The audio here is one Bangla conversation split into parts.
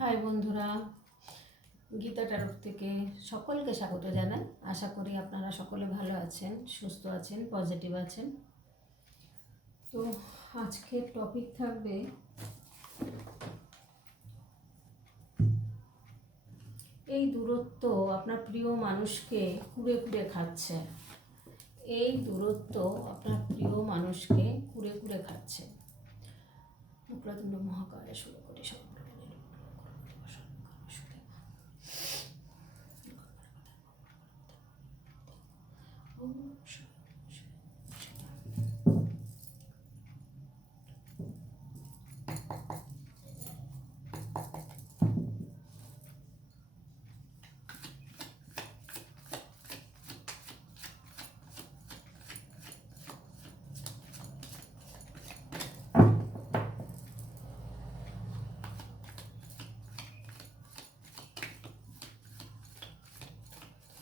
হাই বন্ধুরা, গীতা টারক থেকে সকলকে স্বাগত জানাই। আশা করি আপনারা সকলে ভালো আছেন, সুস্থ আছেন পজিটিভ আছেন। তো আজকের টপিক থাকবে এই দূরত্ব আপনার প্রিয় মানুষকে কুড়ে কুড়ে খাচ্ছে। এই দূরত্ব আপনার প্রিয় মানুষকে কুড়ে কুড়ে খাচ্ছে। মহাকালে শুরু করি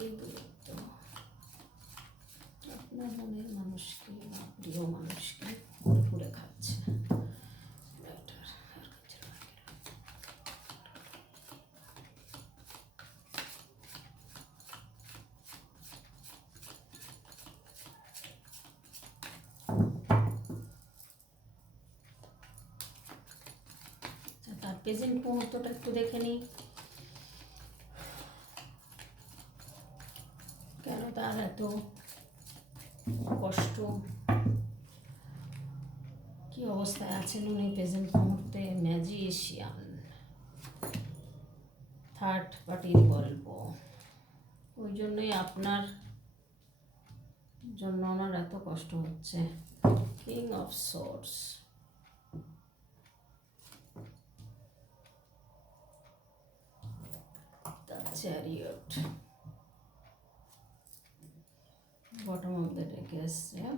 এই দূরত্ব আপনার মনের মানুষকে প্রিয় মানুষকে ঘুরে খাচ্ছে না। প্রেজেন্ট মুহূর্তটা একটু দেখে নিই কেন তার এত আছেন প্রেজেন্ট মুহূর্তে ম্যাজিশিয়ান। থার্ড পার্টির গল্প। ওই জন্যই আপনার জন্য আমার এত কষ্ট হচ্ছে। King of swords the chariot of the deck is yeah?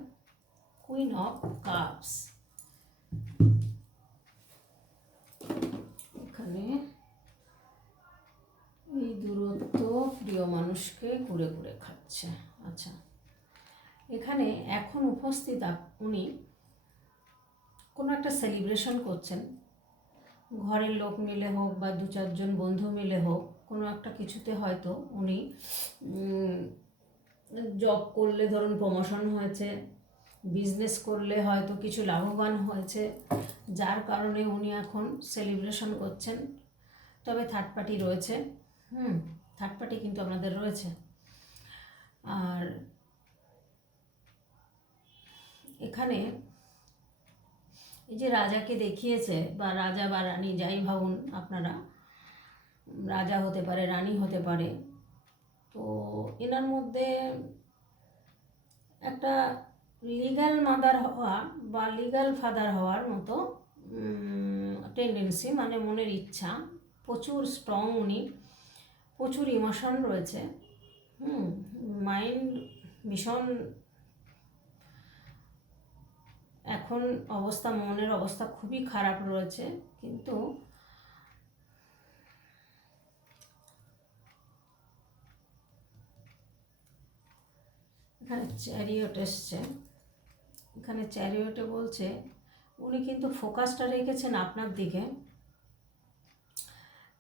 queen of cups এখানে এই দূরত্ব প্রিয় মানুষকে ঘুরে ঘুরে খাচ্ছে। আচ্ছা এখানে এখন উপস্থিত উনি কোনো একটা সেলিব্রেশন করছেন। ঘরের লোক মিলে হোক বা দু চারজন বন্ধু মিলে হোক, কোনো একটা কিছুতে হয়তো উনি জব করলে ধরুন প্রমোশন হয়েছে বিজনেস করলে হয়তো কিছু লাভবান হয়েছে, যার কারণে উনি এখন সেলিব্রেশন করছেন। তবে থার্ড পার্টি রয়েছে। হুম থার্ড পার্টি কিন্তু আপনাদের রয়েছে। আর এখানে এই যে রাজাকে দেখিয়েছে, বা রাজা বা রানী, যাই ভাবুন আপনারা, রাজা হতে পারে, রানী হতে পারে, তো এনার মধ্যে একটা লিগ্যাল মাদার হওয়া বা লিগ্যাল ফাদার হওয়ার মতো টেন্ডেন্সি মানে মনের ইচ্ছা, প্রচুর স্ট্রং উনি, প্রচুর ইমোশন রয়েছে, হুম মাইন্ড ভীষণ এখন অবস্থা, মনের অবস্থা খুবই খারাপ রয়েছে, কিন্তু এখানে চ্যারিয়ট এসছে। এখানে চ্যারিয়টে বলছে, উনি কিন্তু ফোকাসটা রেখেছেন আপনার দিকে।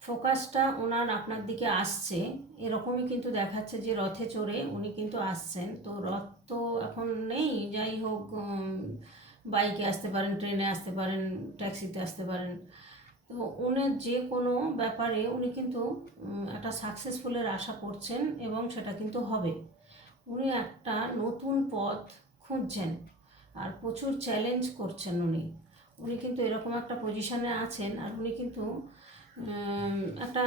ফোকাসটা ওনার আপনার দিকে আসছে, এরকমই কিন্তু দেখাচ্ছে যে রথে চড়ে উনি কিন্তু আসছেন। তো রথ তো এখন নেই, যাই হোক বাইকে আসতে পারেন, ট্রেনে আসতে পারেন, ট্যাক্সিতে আসতে পারেন। তো উনি যে কোনো ব্যাপারে উনি কিন্তু একটা সাকসেসফুলের আশা করছেন এবং সেটা কিন্তু হবে। উনি একটা নতুন পথ খুঁজছেন। আর প্রচুর চ্যালেঞ্জ করছেন উনি। উনি কিন্তু এরকম একটা পজিশনে আছেন আর উনি কিন্তু একটা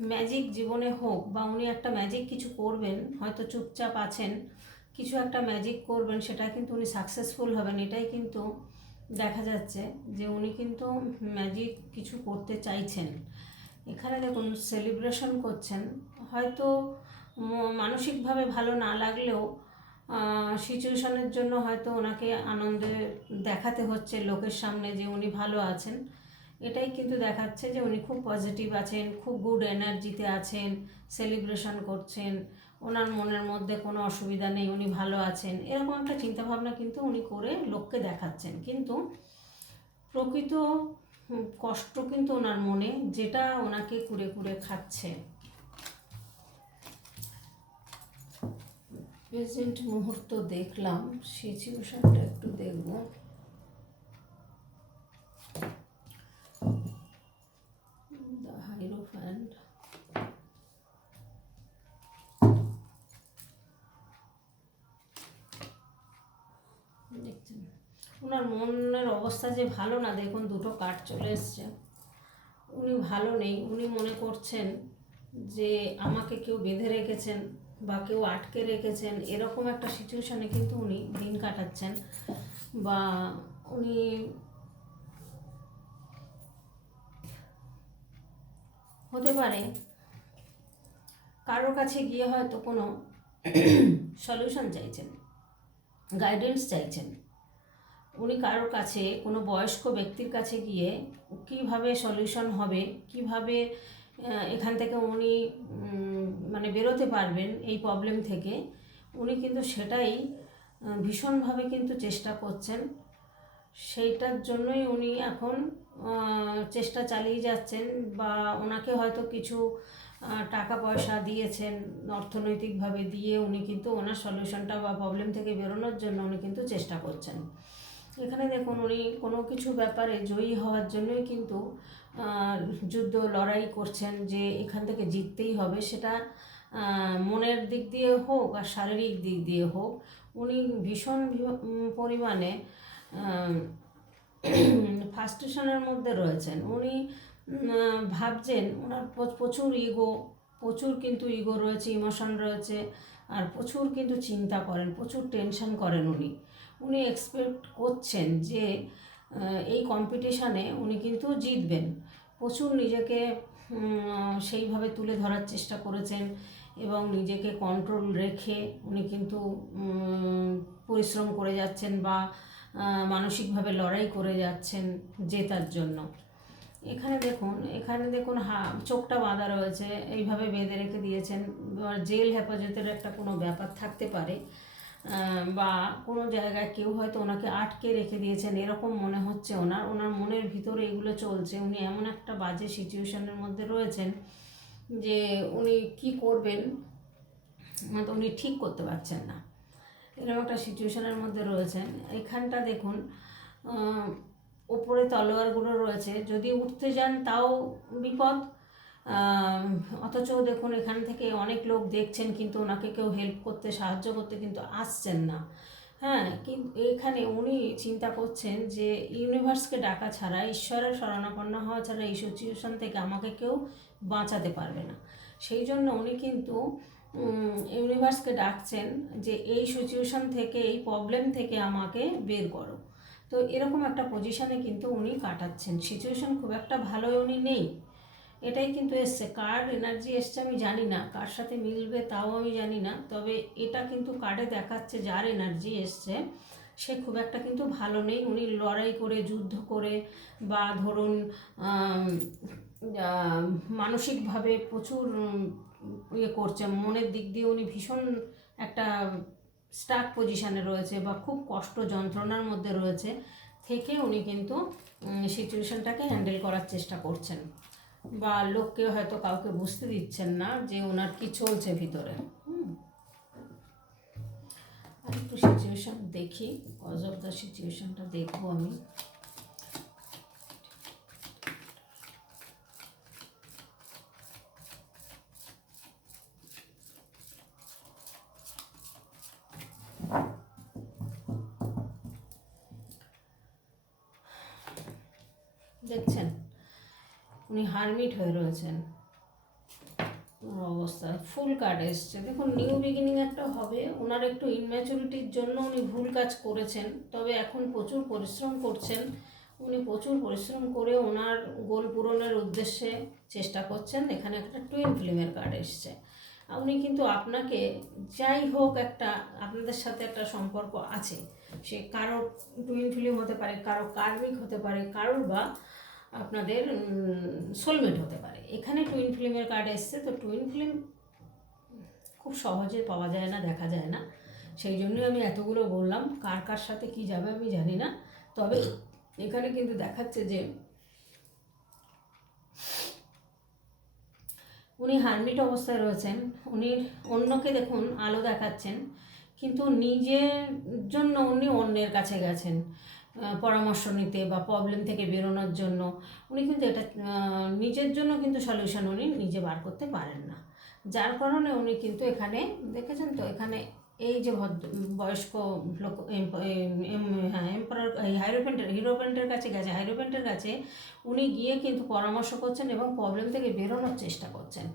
ম্যাজিক জীবনে হোক বা উনি একটা ম্যাজিক কিছু করবেন, হয়তো চুপচাপ আছেন, কিছু একটা ম্যাজিক করবেন, সেটা কিন্তু উনি সাকসেসফুল হবেন। এটাই কিন্তু দেখা যাচ্ছে যে উনি কিন্তু ম্যাজিক কিছু করতে চাইছেন। এখানে দেখুন সেলিব্রেশন করছেন। হয়তো মানসিকভাবে ভালো না লাগলেও সিচুয়েশনের জন্য হয়তো ওনাকে আনন্দে দেখাতে হচ্ছে লোকের সামনে যে উনি ভালো আছেন। এটাই কিন্তু দেখাচ্ছে যে উনি খুব পজিটিভ আছেন, খুব গুড এনার্জিতে আছেন সেলিব্রেশন করছেন। ওনার মনের মধ্যে কোনো অসুবিধা নেই, উনি ভালো আছেন। এরকম একটা চিন্তাভাবনা কিন্তু উনি করে লোককে দেখাচ্ছেন। কিন্তু প্রকৃত কষ্ট কিন্তু ওনার মনে, যেটা ওনাকে কুড়ে কুড়ে খাচ্ছে। প্রেজেন্ট মুহূর্ত দেখলাম সিচুয়েশনটা একটু দেখব। দেখছেন? ওনার মনের অবস্থা যে ভালো না, দেখুন দুটো কাঠ চলে এসছে। উনি ভালো নেই, উনি মনে করছেন যে আমাকে কেউ বেঁধে রেখেছেন। বা কেউ আটকে রেখেছেন, এরকম একটা সিচুয়েশানে কিন্তু উনি দিন কাটাচ্ছেন বা উনি হতে পারে কারোর কাছে গিয়ে হয়তো কোনো সলিউশন চাইছেন গাইডেন্স চাইছেন। উনি কারোর কাছে, কোনো বয়স্ক ব্যক্তির কাছে গিয়ে কীভাবে সলিউশন হবে, কীভাবে এখান থেকে উনি মানে বেরোতে পারবেন এই প্রবলেম থেকে। উনি কিন্তু সেটাই ভীষণভাবে কিন্তু চেষ্টা করছেন। সেইটার জন্যই উনি এখন চেষ্টা চালিয়ে যাচ্ছেন বা ওনাকে হয়তো কিছু টাকা পয়সা দিয়েছেন, অর্থনৈতিকভাবে দিয়ে উনি কিন্তু ওনার সলিউশনটা বা প্রবলেম থেকে বেরোনোর জন্য উনি কিন্তু চেষ্টা করছেন। এখানে দেখুন, উনি কোনো কিছু ব্যাপারে জয়ী হওয়ার জন্যই কিন্তু যুদ্ধ, লড়াই করছেন যে এখান থেকে জিততেই হবে, সেটা মনের দিক দিয়ে হোক আর শারীরিক দিক দিয়ে হোক, উনি ভীষণ পরিমাণে ফার্স্টেশনের মধ্যে রয়েছেন। উনি ভাবছেন ওনার প্রচুর ইগো প্রচুর কিন্তু ইগো রয়েছে ইমোশন রয়েছে, আর প্রচুর কিন্তু চিন্তা করেন, প্রচুর টেনশন করেন উনি। উনি এক্সপেক্ট করছেন যে এই কম্পিটিশানে উনি কিন্তু জিতবেন। প্রচুর নিজেকে সেইভাবে তুলে ধরার চেষ্টা করেছেন এবং নিজেকে কন্ট্রোল রেখে উনি কিন্তু পরিশ্রম করে যাচ্ছেন বা মানসিকভাবে লড়াই করে যাচ্ছেন জেতার জন্য। এখানে দেখুন এখানে দেখুন হা, চোখটা বাঁধা রয়েছে। এইভাবে বেঁধে রেখে দিয়েছেন। জেল হেফাজতের একটা কোনো ব্যাপার থাকতে পারে। বা কোনো জায়গায় কেউ হয়তো ওনাকে আটকে রেখে দিয়েছেন, এরকম মনে হচ্ছে ওনার। ওনার মনের ভিতরে এগুলো চলছে। উনি এমন একটা বাজে সিচুয়েশনের মধ্যে রয়েছেন যে উনি কি করবেন মানে উনি ঠিক করতে পারছেন না। এরকম একটা সিচুয়েশনের মধ্যে রয়েছেন। এখানটা দেখুন ওপরে তলোয়ারগুলো রয়েছে। যদি উঠতে যান তাও বিপদ। অথচ দেখুন, এখান থেকে অনেক লোক দেখছেন, কিন্তু ওনাকে কেউ হেল্প করতে, সাহায্য করতে কিন্তু আসছেন না। হ্যাঁ কিন্তু এখানে উনি চিন্তা করছেন যে ইউনিভার্সকে ডাকা ছাড়া, ঈশ্বরের শরণাপন্ন হওয়া ছাড়া এই সিচুয়েশন থেকে আমাকে কেউ বাঁচাতে পারবে না। সেই জন্য উনি কিন্তু ইউনিভার্সকে ডাকছেন যে, এই সিচুয়েশন থেকে, এই প্রবলেম থেকে আমাকে বের করো। তো এরকম একটা পজিশানে কিন্তু উনি কাটাচ্ছেন। সিচুয়েশন খুব একটা ভালো উনি নেই। এটাই কিন্তু এসছে। কার এনার্জি এসছে আমি জানি না, কার সাথে মিলবে তাও আমি জানি না, তবে এটা কিন্তু কার্ডে দেখাচ্ছে যার এনার্জি এসছে, সে খুব একটা কিন্তু ভালো নেই। উনি লড়াই করে, যুদ্ধ করে বা ধরুন মানসিকভাবে প্রচুর ইয়ে করছে। মনের দিক দিয়ে উনি ভীষণ একটা স্টাক পজিশানে রয়েছে বা খুব কষ্ট যন্ত্রণার মধ্যে রয়েছে, থেকে উনি কিন্তু সিচুয়েশনটাকে হ্যান্ডেল করার চেষ্টা করছেন। বা লোককে হয়তো কাউকে বুঝতে দিচ্ছেন না যে ওনার কি চলছে ভিতরে। আর একটু সিচুয়েশন দেখি কজ অফ দ্য সিচুয়েশনটা দেখব আমি দেখছেন উনি হারমিট হয়ে রয়েছেন অবস্থা, ফুল কার্ড এসছে। দেখুন নিউ বিগিনিং একটা হবে। ওনার একটু ইনম্যাচুরিটির জন্য উনি ভুল কাজ করেছেন, তবে এখন প্রচুর পরিশ্রম করছেন। উনি প্রচুর পরিশ্রম করে ওনার গোল পূরণের উদ্দেশ্যে চেষ্টা করছেন। এখানে একটা টুইন ফিল্মের কার্ড এসছে। উনি কিন্তু আপনাকে যাই হোক একটা, আপনাদের সাথে একটা সম্পর্ক আছে। সে কারও টুইন ফিল্ম হতে পারে, কারও কার্মিক হতে পারে, কারোর বা আপনাদের সোলমেট হতে পারে। এখানে টুইন ফিল্মের কার্ড এসছে, তো টুইন ফিল্ম খুব সহজে পাওয়া যায় না, দেখা যায় না। সেই জন্যই আমি এতগুলো বললাম, কার কার সাথে কি যাবে আমি জানি না। তবে এখানে কিন্তু দেখাচ্ছে যে উনি হারমিট অবস্থায় রয়েছেন, উনি অন্যকে দেখুন আলো দেখাচ্ছেন, কিন্তু নিজের জন্য উনি অন্যের কাছে গেছেন। পরামর্শ নিতে বা প্রবলেম থেকে বেরোনোর জন্য। উনি কিন্তু এটা নিজের জন্য কিন্তু সলিউশন উনি নিজে বার করতে পারেন না। যার কারণে উনি কিন্তু এখানে, দেখেছেন তো? এখানে এই যে ভদ্র, বয়স্ক লোক হ্যাঁ এম্পারার হাইরোপেন্টের হিরোপেন্টের কাছে গেছে হাইরোপেন্টের কাছে উনি গিয়ে কিন্তু পরামর্শ করছেন এবং প্রবলেম থেকে বেরোনোর চেষ্টা করছেন।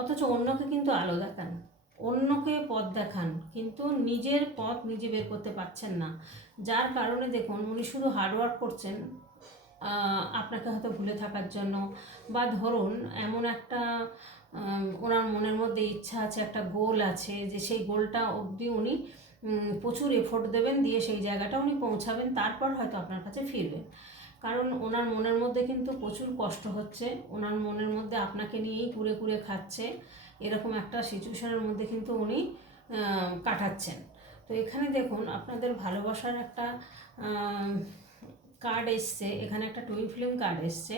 অথচ অন্যকে কিন্তু আলো দেখান। অন্যকে পথ দেখান, কিন্তু নিজের পথ নিজে বের করতে পারছেন না। যার কারণে দেখুন, উনি শুধু হার্ডওয়ার্ক করছেন আপনাকে হয়তো ভুলে থাকার জন্য। বা ধরুন, এমন একটা ওনার মনের মধ্যে ইচ্ছা আছে, একটা গোল আছে, যে সেই গোলটা অবধি উনি প্রচুর এফোর্ট দেবেন, দিয়ে সেই জায়গাটা উনি পৌঁছাবেন, তারপর হয়তো আপনার কাছে ফিরবেন। কারণ ওনার মনের মধ্যে কিন্তু প্রচুর কষ্ট হচ্ছে, ওনার মনের মধ্যে আপনাকে নিয়েই কুড়ে কুড়ে খাচ্ছে। এরকম একটা সিচুয়েশনের মধ্যে কিন্তু উনি কাটাচ্ছেন। তো এখানে দেখুন, আপনাদের ভালোবাসার একটা কার্ড এসছে। এখানে একটা টুইন ফিল্ম কার্ড এসছে।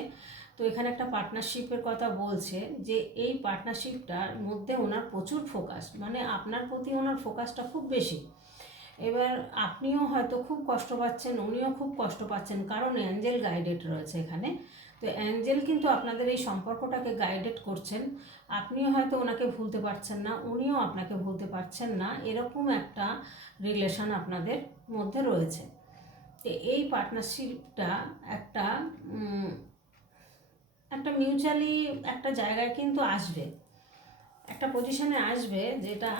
তো এখানে একটা পার্টনারশিপের কথা বলছে যে এই পার্টনারশিপটার মধ্যে ওনার প্রচুর ফোকাস মানে আপনার প্রতি ওনার ফোকাসটা খুব বেশি। এবার আপনিও হয়তো খুব কষ্ট পাচ্ছেন, উনিও খুব কষ্ট পাচ্ছেন, কারণ অ্যাঞ্জেল গাইডেড রয়েছে এখানে। তো অ্যাঞ্জেল কিন্তু আপনাদের এই সম্পর্কটাকে গাইডেড করছেন। আপনিও হয়তো ওনাকে ভুলতে পারছেন না, উনিও আপনাকে ভুলতে পারছেন না, এরকম একটা রিলেশন আপনাদের মধ্যে রয়েছে। তো এই পার্টনারশিপটা একটা একটা মিউচুয়ালি একটা জায়গায় কিন্তু আসবে। একটা পজিশনে আসবে যেটা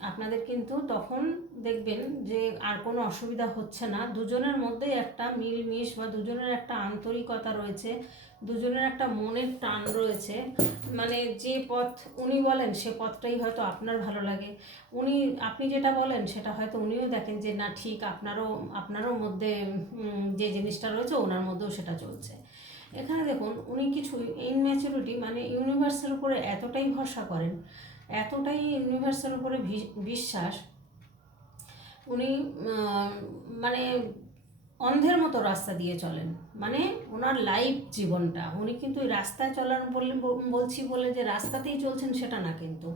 আপনাদের কিন্তু তখন দেখবেন যে আর কোনো অসুবিধা হচ্ছে না। দুজনের মধ্যেই একটা মিলমিশ বা দুজনের একটা আন্তরিকতা রয়েছে, দুজনের একটা মনের টান রয়েছে। মানে যে পথ উনি বলেন, সে পথটাই হয়তো আপনার ভালো লাগে। উনি, আপনি যেটা বলেন, সেটা হয়তো উনিও দেখেন যে না, ঠিক আপনারও আপনারও মধ্যে যে জিনিসটা রয়েছে, ওনার মধ্যেও সেটা চলছে। এখানে দেখুন, উনি কিছু ইনম্যাচুরিটি মানে ইউনিভার্সের উপরে এতটাই ভরসা করেন এতটাই ইউনিভার্সের উপরে বিশ্বাস, উনি মানে অন্ধের মতো রাস্তা দিয়ে চলেন। মানে ওনার লাইফ জীবনটা, উনি কিন্তু রাস্তায় চলার বললে বলছি বলে যে রাস্তাতেই চলছেন সেটা না কিন্তু।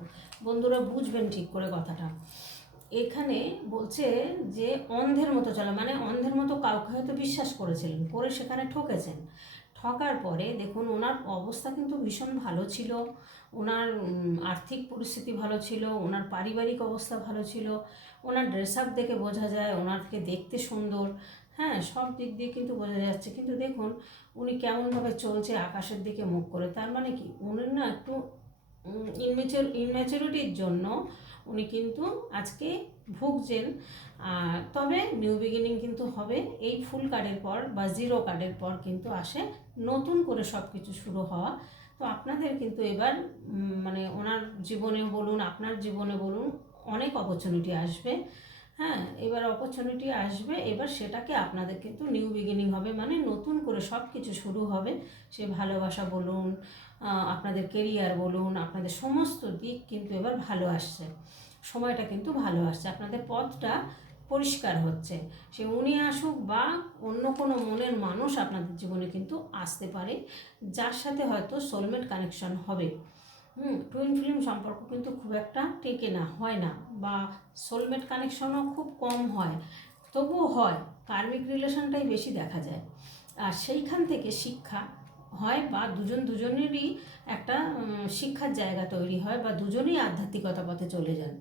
বন্ধুরা বুঝবেন ঠিক করে কথাটা। এখানে বলছে যে অন্ধের মতো চলা মানে অন্ধের মতো কাউকে হয়তো বিশ্বাস করেছিলেন, করে সেখানে ঠকেছেন। ঠকার পরে দেখুন, ওনার অবস্থা কিন্তু ভীষণ ভালো ছিল। ওনার আর্থিক পরিস্থিতি ভালো ছিল, ওনার পারিবারিক অবস্থা ভালো ছিল, ওনার ড্রেস আপ দেখে বোঝা যায় ওনারকে দেখতে সুন্দর। হ্যাঁ সব দিক দিয়ে কিন্তু বোঝা যাচ্ছে। কিন্তু দেখুন, উনি কেমনভাবে চলছে আকাশের দিকে মুখ করে, তার মানে কি? উনি না একটু ইনমেচুর ইনম্যাচুরিটির জন্য উনি কিন্তু আজকে ভুগছেন। তবে নিউ বিগিনিং কিন্তু হবে। এই ফুল কার্ডের পর বা জিরো কার্ডের পর কিন্তু আসে নতুন করে সব কিছু শুরু হওয়া। তো আপনাদের কিন্তু এবার মানে ওনার জীবনে বলুন, আপনার জীবনে বলুন, অনেক অপরচুনিটি আসবে। হ্যাঁ এবার অপরচুনিটি আসবে, এবার সেটাকে আপনাদের কিন্তু নিউ বিগিনিং হবে মানে নতুন করে সব কিছু শুরু হবে। সে ভালোবাসা বলুন আপনাদের কেরিয়ার বলুন, আপনাদের সমস্ত দিক কিন্তু এবার ভালো আসছে। সময়টা কিন্তু ভালো আসছে। আপনাদের পথটা পরিষ্কার হচ্ছে। সে উনি আসুক বা অন্য কোনো মনের মানুষ আপনাদের জীবনে কিন্তু আসতে পারে, যার সাথে হয়তো সোলমেট কানেকশন হবে। হুম টুইন ফিল্ম সম্পর্ক কিন্তু খুব একটা টেকে না, হয় না বা সোলমেট কানেকশনও খুব কম হয়, তবুও হয় কার্মিক রিলেশনটাই বেশি দেখা যায়। আর সেইখান থেকে শিক্ষা হয় বা দুজন দুজনেরই একটা শিক্ষার জায়গা তৈরি হয় বা দুজনেই আধ্যাত্মিকতা পথে চলে যান।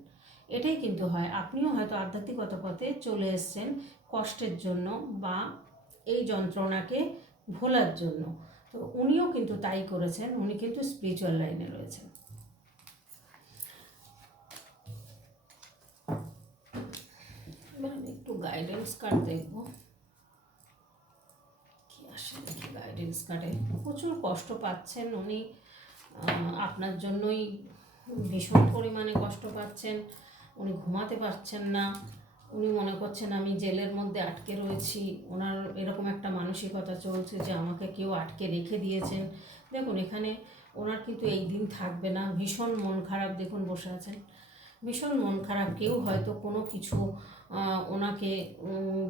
এটাই কিন্তু হয়। আপনিও হয়তো আধ্যাত্মিকতা পথে চলে এসছেন কষ্টের জন্য বা এই যন্ত্রণাকে ভোলার জন্য। তো উনিও কিন্তু তাই করেছেন, উনি কিন্তু স্পিরিচুয়াল লাইনে রয়েছেন। একটু গাইডেন্স কার্ড দেখব। কি আসে দেখি গাইডেন্স কার্ডে প্রচুর কষ্ট পাচ্ছেন উনি। আপনার জন্যই ভীষণ পরিমাণে কষ্ট পাচ্ছেন। উনি ঘুমাতে পারছেন না। উনি মনে করছেন আমি জেলের মধ্যে আটকে রয়েছি। ওনার এরকম একটা মানসিকতা চলছে যে আমাকে কেউ আটকে রেখে দিয়েছেন। দেখুন, এখানে ওনার কিন্তু এই দিন থাকবে না। ভীষণ মন খারাপ, দেখুন বসে আছেন। ভীষণ মন খারাপ। কেউ হয়তো কোনো কিছু ওনাকে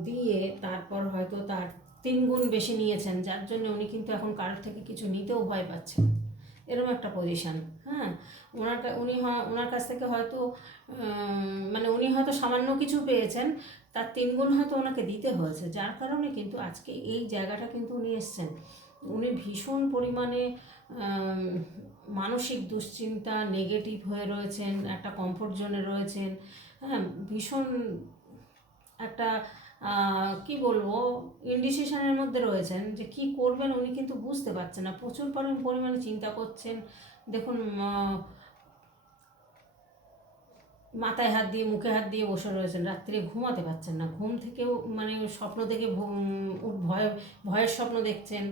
দিয়ে তারপর হয়তো তার তিন গুণ বেশি নিয়েছেন। যার জন্য উনি কিন্তু এখন কারোর থেকে কিছু নিতেও ভয় পাচ্ছেন। এরকম একটা পজিশান হ্যাঁ? ওনার উনি ওনার কাছ থেকে হয়তো মানে উনি হয়তো সামান্য কিছু পেয়েছেন, তার তিনগুণ হয়তো ওনাকে দিতে হয়েছে। যার কারণে কিন্তু আজকে এই জায়গাটা কিন্তু উনি এসছেন। উনি ভীষণ পরিমাণে মানসিক দুশ্চিন্তা নেগেটিভ হয়ে রয়েছেন, একটা কমফোর্ট জোনে রয়েছেন। হ্যাঁ ভীষণ একটা কি বলব ইনডিসিশনের মধ্যে রয়েছেন যে কি করবেন উনি কিন্তু বুঝতে পারছেন না। প্রচুর পরি- পরিমাণে চিন্তা করছেন। দেখুন মাথায় হাত দিয়ে, মুখে হাত দিয়ে বসে রয়েছেন। রাত্রে ঘুমাতে পারছেন না। ঘুম থেকেও মানে স্বপ্ন দেখে ভয়, ভয়ের স্বপ্ন দেখছেন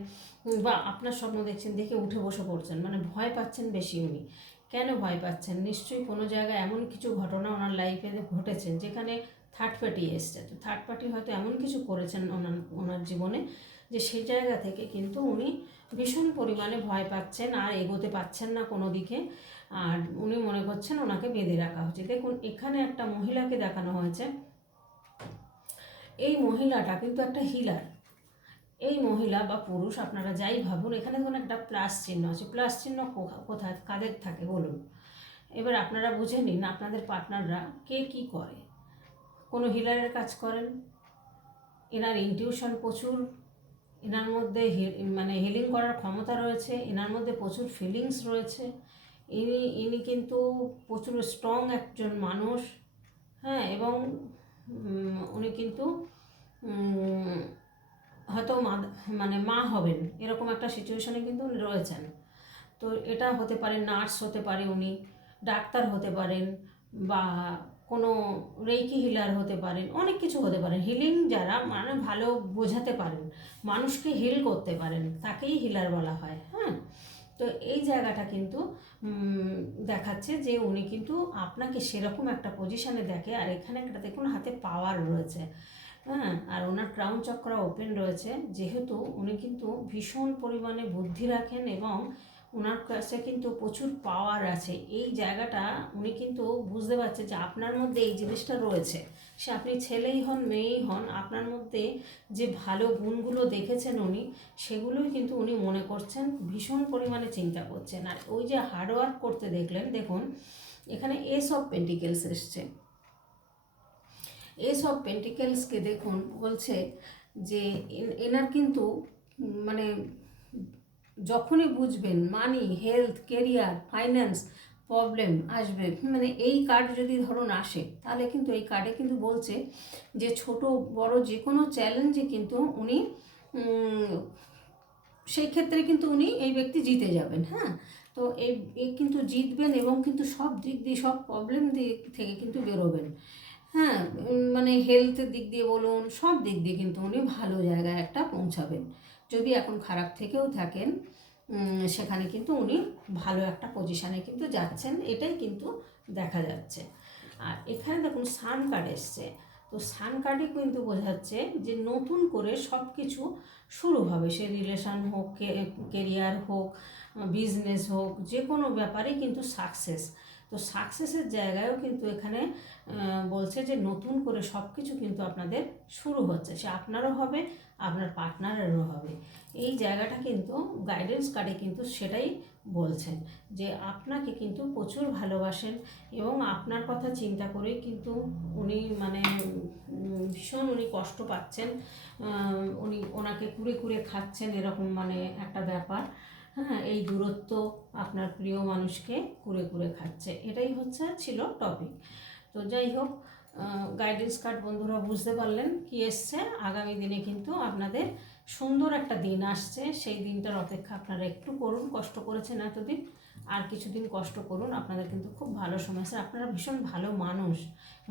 বা আপনার স্বপ্ন দেখছেন, দেখে উঠে বসে পড়ছেন। মানে ভয় পাচ্ছেন বেশি উনি। কেন ভয় পাচ্ছেন? নিশ্চয়ই কোনো জায়গায় এমন কিছু ঘটনা ওনার লাইফে ঘটেছে যেখানে থার্ড পার্টি এসছে। তো থার্ড পার্টি হয়তো এমন কিছু করেছেন ওনার ওনার জীবনে যে সেই জায়গা থেকে কিন্তু উনি ভীষণ পরিমাণে ভয় পাচ্ছেন আর এগোতে পাচ্ছেন না কোনো দিকে। আর উনি মনে করছেন ওনাকে বেঁধে রাখা হচ্ছে। দেখুন, এখানে একটা মহিলাকে দেখানো হয়েছে। এই মহিলাটা কিন্তু একটা হিলার এই মহিলা বা পুরুষ, আপনারা যাই ভাবুন, এখানে দেখুন একটা প্লাস চিহ্ন আছে। প্লাস চিহ্ন কোথা- কোথায়, কাদের থাকে বলুন? এবার আপনারা বুঝে নিন, আপনাদের পার্টনাররা কে কি করে। কোনো হিলারের কাজ করেন? এনার ইনটিউশন প্রচুর। এনার মধ্যে মানে হিলিং করার ক্ষমতা রয়েছে। এনার মধ্যে প্রচুর ফিলিংস রয়েছে। ইনি ইনি কিন্তু প্রচুর স্ট্রং একজন মানুষ হ্যাঁ এবং উনি কিন্তু হয়তো মা মানে মা হবেন, এরকম একটা সিচুয়েশনে কিন্তু উনি রয়েছেন। তো এটা হতে পারে, নার্স হতে পারে উনি, ডাক্তার হতে পারেন, বা কোনো রেইকি হিলার হতে পারেন, অনেক কিছু হতে পারেন হিলিং যারা মানে ভালো বোঝাতে পারেন, মানুষকে হিল করতে পারেন, তাকেই হিলার বলা হয় হ্যাঁ। তো এই জায়গাটা কিন্তু দেখাচ্ছে যে উনি কিন্তু আপনাকে সেরকম একটা পজিশনে দেখে, আর এখানে একটা দেখুন হাতে পাওয়ার রয়েছে। হ্যাঁ আর ওনার ক্রাউন চক্র ওপেন রয়েছে। যেহেতু উনি কিন্তু ভীষণ পরিমাণে বুদ্ধি রাখেন এবং ওনার কাছে কিন্তু প্রচুর পাওয়ার আছে। এই জায়গাটা উনি কিন্তু বুঝতে পারছে যে আপনার মধ্যে এই জিনিসটা রয়েছে। সে আপনি ছেলেই হন, মেয়েই হন, আপনার মধ্যে যে ভালো গুণগুলো দেখেছেন উনি, সেগুলোই কিন্তু উনি মনে করছেন, ভীষণ পরিমাণে চিন্তা করছেন। আর ওই যে হার্ডওয়ার্ক করতে দেখলেন, দেখুন, এখানে এস অফ পেন্টিকেলস এসছে। এস অফ পেন্টিকেলসকে দেখুন, বলছে যে এনার কিন্তু মানে যখনই বুঝবেন money health career finance problem আসবে। মানে এই কার্ড যদি ধরুন আসে, তাহলে কিন্তু এই কার্ডে কিন্তু বলছে যে ছোট, বড় যে কোনো চ্যালেঞ্জে কিন্তু উনি সেই ক্ষেত্রে কিন্তু উনি এই ব্যক্তি জিতে যাবেন হ্যাঁ? তো এই কিন্তু জিতবেন এবং কিন্তু সব দিক দিয়ে, সব প্রবলেম দিক থেকে কিন্তু বেরোবেন। হ্যাঁ মানে হেলথের দিক দিয়ে বলুন, সব দিক দিয়ে কিন্তু উনি ভালো জায়গায় একটা পৌঁছাবেন। যদি এখন খারাপ থেকেও থাকেন সেখানে কিন্তু উনি ভালো একটা পজিশানে কিন্তু যাচ্ছেন, এটাই কিন্তু দেখা যাচ্ছে। আর এখানে দেখুন সান কার্ড এসছে। তো সান কার্ডে কিন্তু বোঝাচ্ছে যে নতুন করে সব কিছু শুরু হবে। সে রিলেশান হোক কেরিয়ার হোক বিজনেস হোক, যে কোনো ব্যাপারে কিন্তু সাকসেস তো সাকসেসের জায়গায়ও কিন্তু এখানে বলছে যে নতুন করে সব কিছু কিন্তু আপনাদের শুরু হচ্ছে। সে আপনারও হবে, আপনার পার্টনারেরও হবে। এই জায়গাটা কিন্তু গাইডেন্স কার্ডে কিন্তু সেটাই বলছেন যে আপনাকে কিন্তু প্রচুর ভালোবাসেন এবং আপনার কথা চিন্তা করেই কিন্তু উনি মানে ভীষণ উনি কষ্ট পাচ্ছেন। উনি ওনাকে কুড়ে কুড়ে খাচ্ছেন এরকম মানে একটা ব্যাপার। হ্যাঁ এই দূরত্ব আপনার প্রিয় মানুষকে কুড়ে কুড়ে খাচ্ছে। এটাই হচ্ছে ছিল টপিক তো যাই হোক গাইডেন্স কার্ড বন্ধুরা বুঝতে পারলেন কি এসছে। আগামী দিনে কিন্তু আপনাদের সুন্দর একটা দিন আসছে। সেই দিনটার অপেক্ষা আপনারা একটু করুন। কষ্ট করেছেন এতদিন। আর কিছুদিন কষ্ট করুন, আপনাদের কিন্তু খুব ভালো সময়। আছে আপনারা ভীষণ ভালো মানুষ।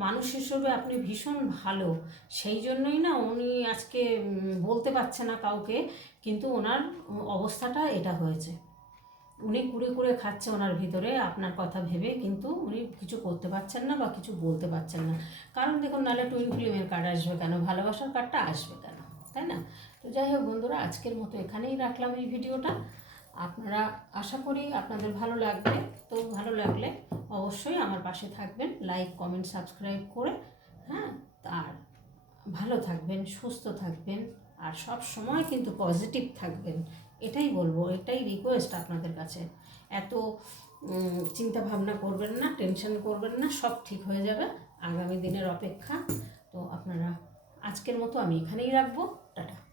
মানুষ হিসেবে আপনি ভীষণ ভালো। সেই জন্যই না উনি আজকে বলতে পারছে না কাউকে, কিন্তু ওনার অবস্থাটা এটা হয়েছে। উনি কুড়ে কুড়ে খাচ্ছে ওনার ভিতরে, আপনার কথা ভেবে, কিন্তু উনি কিছু করতে পারছেন না বা কিছু বলতে পারছেন না। কারণ দেখুন, নাহলে টুইন ফিল্মের কার্ড আসবে কেন? ভালোবাসার কার্ডটা আসবে কেন? তাই না? তো যাই হোক বন্ধুরা, আজকের মতো এখানেই রাখলাম এই ভিডিওটা আপনারা আশা করি আপনাদের ভালো লাগবে। তো ভালো লাগলে অবশ্যই আমার পাশে থাকবেন লাইক কমেন্ট সাবস্ক্রাইব করে হ্যাঁ আর ভালো থাকবেন, সুস্থ থাকবেন, আর সব সময় কিন্তু পজিটিভ থাকবেন। এটাই বলব, এটাই রিকোয়েস্ট আপনাদের কাছে। এত চিন্তা ভাবনা করবেন না টেনশন করবেন না, সব ঠিক হয়ে যাবে। আগামী দিনের অপেক্ষা। তো আপনারা আজকের মতো আমি এখানেই রাখব। টাটা।